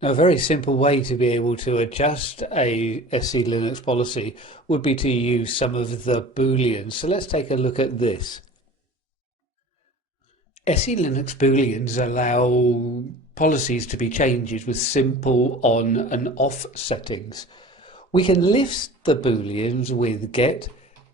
Now, a very simple way to be able to adjust a SE Linux policy would be to use some of the Booleans. So let's take a look at this. SE Linux Booleans allow policies to be changed with simple on and off settings. We can list the Booleans with get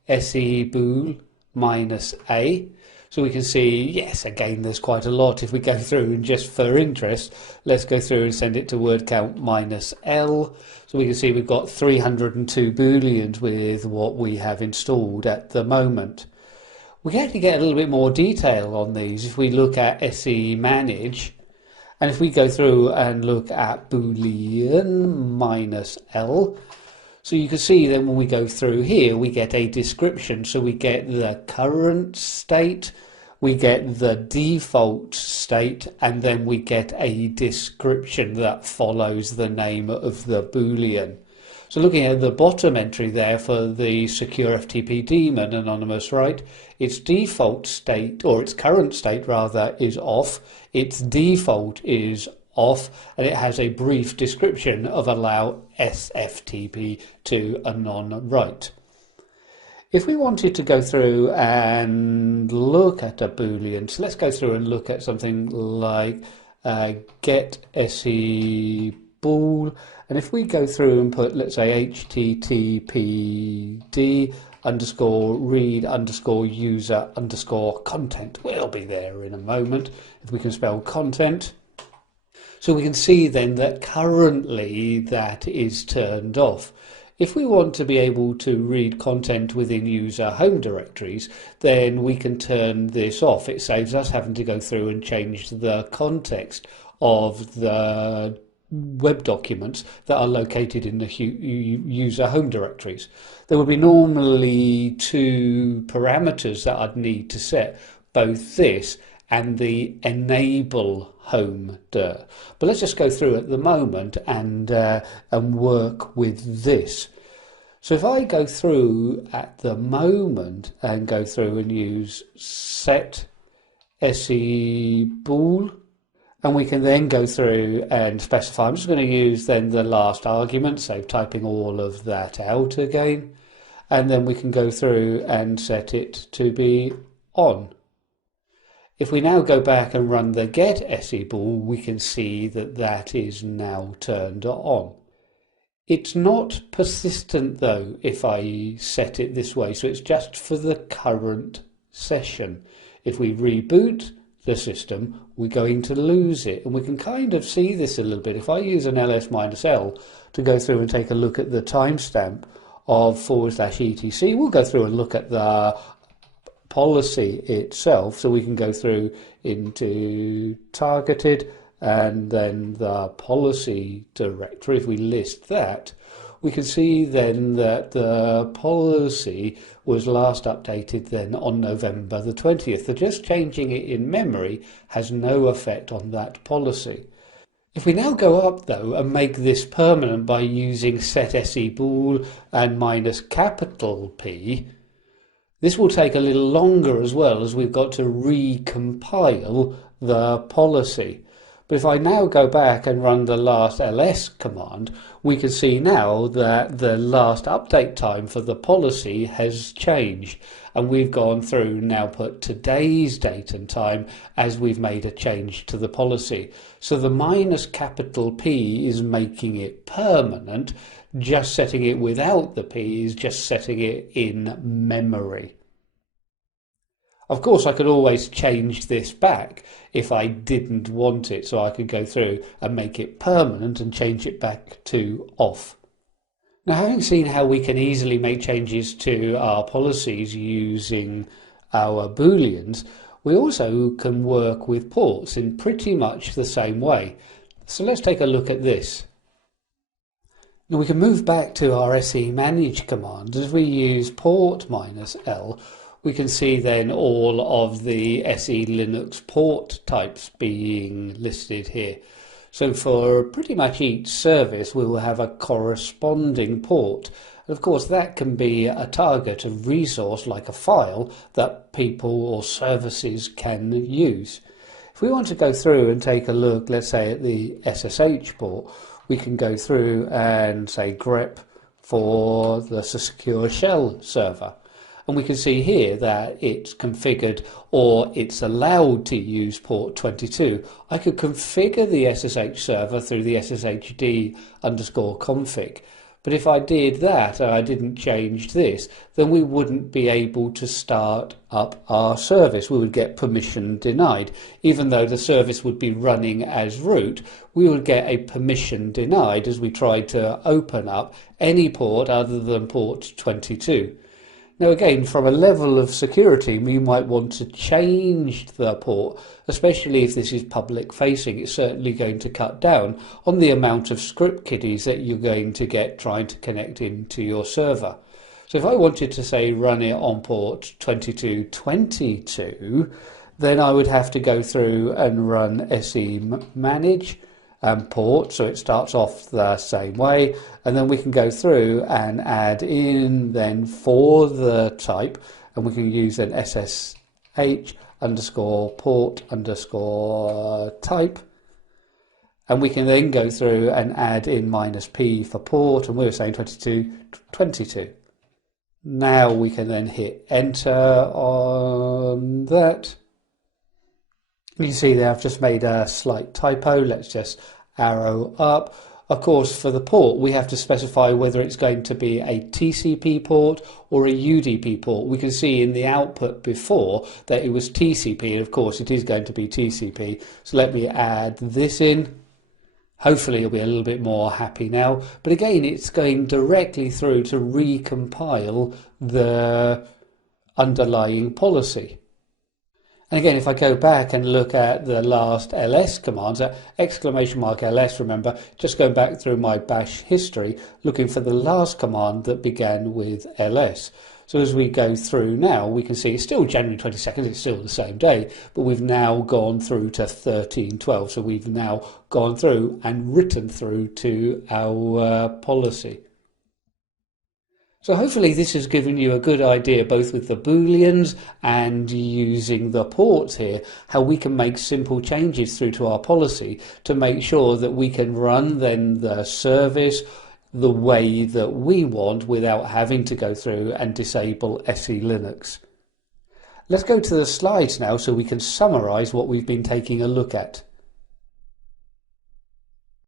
se bool minus a. So we can see, yes, again, there's quite a lot. If we go through and just for interest, let's go through and send it to word count minus L. So we can see we've got 302 Booleans with what we have installed at the moment. We can actually get a little bit more detail on these if we look at SE manage. And if we go through and look at Boolean minus L, so you can see then when we go through here, we get a description. So we get the current state, we get the default state, and then we get a description that follows the name of the Boolean. So looking at the bottom entry there for the secure FTP daemon anonymous, right? Its default state, or its current state rather, is off. Its default is off, and it has a brief description of allow SFTP to anon-write. If we wanted to go through and look at a Boolean, so let's go through and look at something like get se bool, and if we go through and put, let's say, httpd underscore read underscore user underscore content, we'll be there in a moment if we can spell content. So we can see then that currently that is turned off. If we want to be able to read content within user home directories, then we can turn this off. It saves us having to go through and change the context of the web documents that are located in the user home directories. There would be normally two parameters that I'd need to set, both this and the enable home dir. But let's just go through at the moment and work with this. So if I go through at the moment and go through and use set se bool, and we can then go through and specify, I'm just going to use then the last argument, so typing all of that out again, and then we can go through and set it to be on. If we now go back and run the get se bool, we can see that that is now turned on. It's not persistent though if I set it this way, so it's just for the current session. If we reboot the system, we're going to lose it, and we can kind of see this a little bit. If I use an ls-l to go through and take a look at the timestamp of /etc, we'll go through and look at the policy itself, so we can go through into targeted and then the policy directory. If we list that, we can see then that the policy was last updated then on November the 20th. So just changing it in memory has no effect on that policy. If we now go up though and make this permanent by using set se bool and minus capital P, this will take a little longer as well, as we've got to recompile the policy. But if I now go back and run the last ls command, we can see now that the last update time for the policy has changed, and we've gone through now put today's date and time as we've made a change to the policy. So the minus capital P is making it permanent. Just setting it without the P is just setting it in memory. Of course, I could always change this back if I didn't want it, so I could go through and make it permanent and change it back to off. Now, having seen how we can easily make changes to our policies using our Booleans, we also can work with ports in pretty much the same way. So let's take a look at this. Now we can move back to our se manage command. As we use port minus L, we can see then all of the SE Linux port types being listed here. So for pretty much each service, we will have a corresponding port. And of course, that can be a target, a resource like a file that people or services can use. If we want to go through and take a look, let's say at the SSH port, we can go through and say grep for the secure shell server. And we can see here that it's configured, or it's allowed to use port 22. I could configure the SSH server through the sshd_config. But if I did that and I didn't change this, then we wouldn't be able to start up our service. We would get permission denied. Even though the service would be running as root, we would get a permission denied as we tried to open up any port other than port 22. Now again, from a level of security, we might want to change the port, especially if this is public facing. It's certainly going to cut down on the amount of script kiddies that you're going to get trying to connect into your server. So if I wanted to say run it on port 2222, then I would have to go through and run se manage port, so it starts off the same way, and then we can go through and add in then for the type, and we can use an ssh_port_type, and we can then go through and add in -p for port, and we were saying 2222. Now we can then hit enter on that. You see there I've just made a slight typo. Let's just arrow up. Of course, for the port we have to specify whether it's going to be a TCP port or a UDP port. We can see in the output before that it was TCP, and of course it is going to be TCP. So let me add this in. Hopefully you'll be a little bit more happy now. But again, it's going directly through to recompile the underlying policy. And again, if I go back and look at the last ls commands, !ls, remember, just going back through my bash history, looking for the last command that began with ls. So as we go through now, we can see it's still January 22nd, it's still the same day, but we've now gone through to 1312. So we've now gone through and written through to our policy. So hopefully this has given you a good idea, both with the Booleans and using the ports here, how we can make simple changes through to our policy to make sure that we can run then the service the way that we want without having to go through and disable SE Linux. Let's go to the slides now so we can summarize what we've been taking a look at.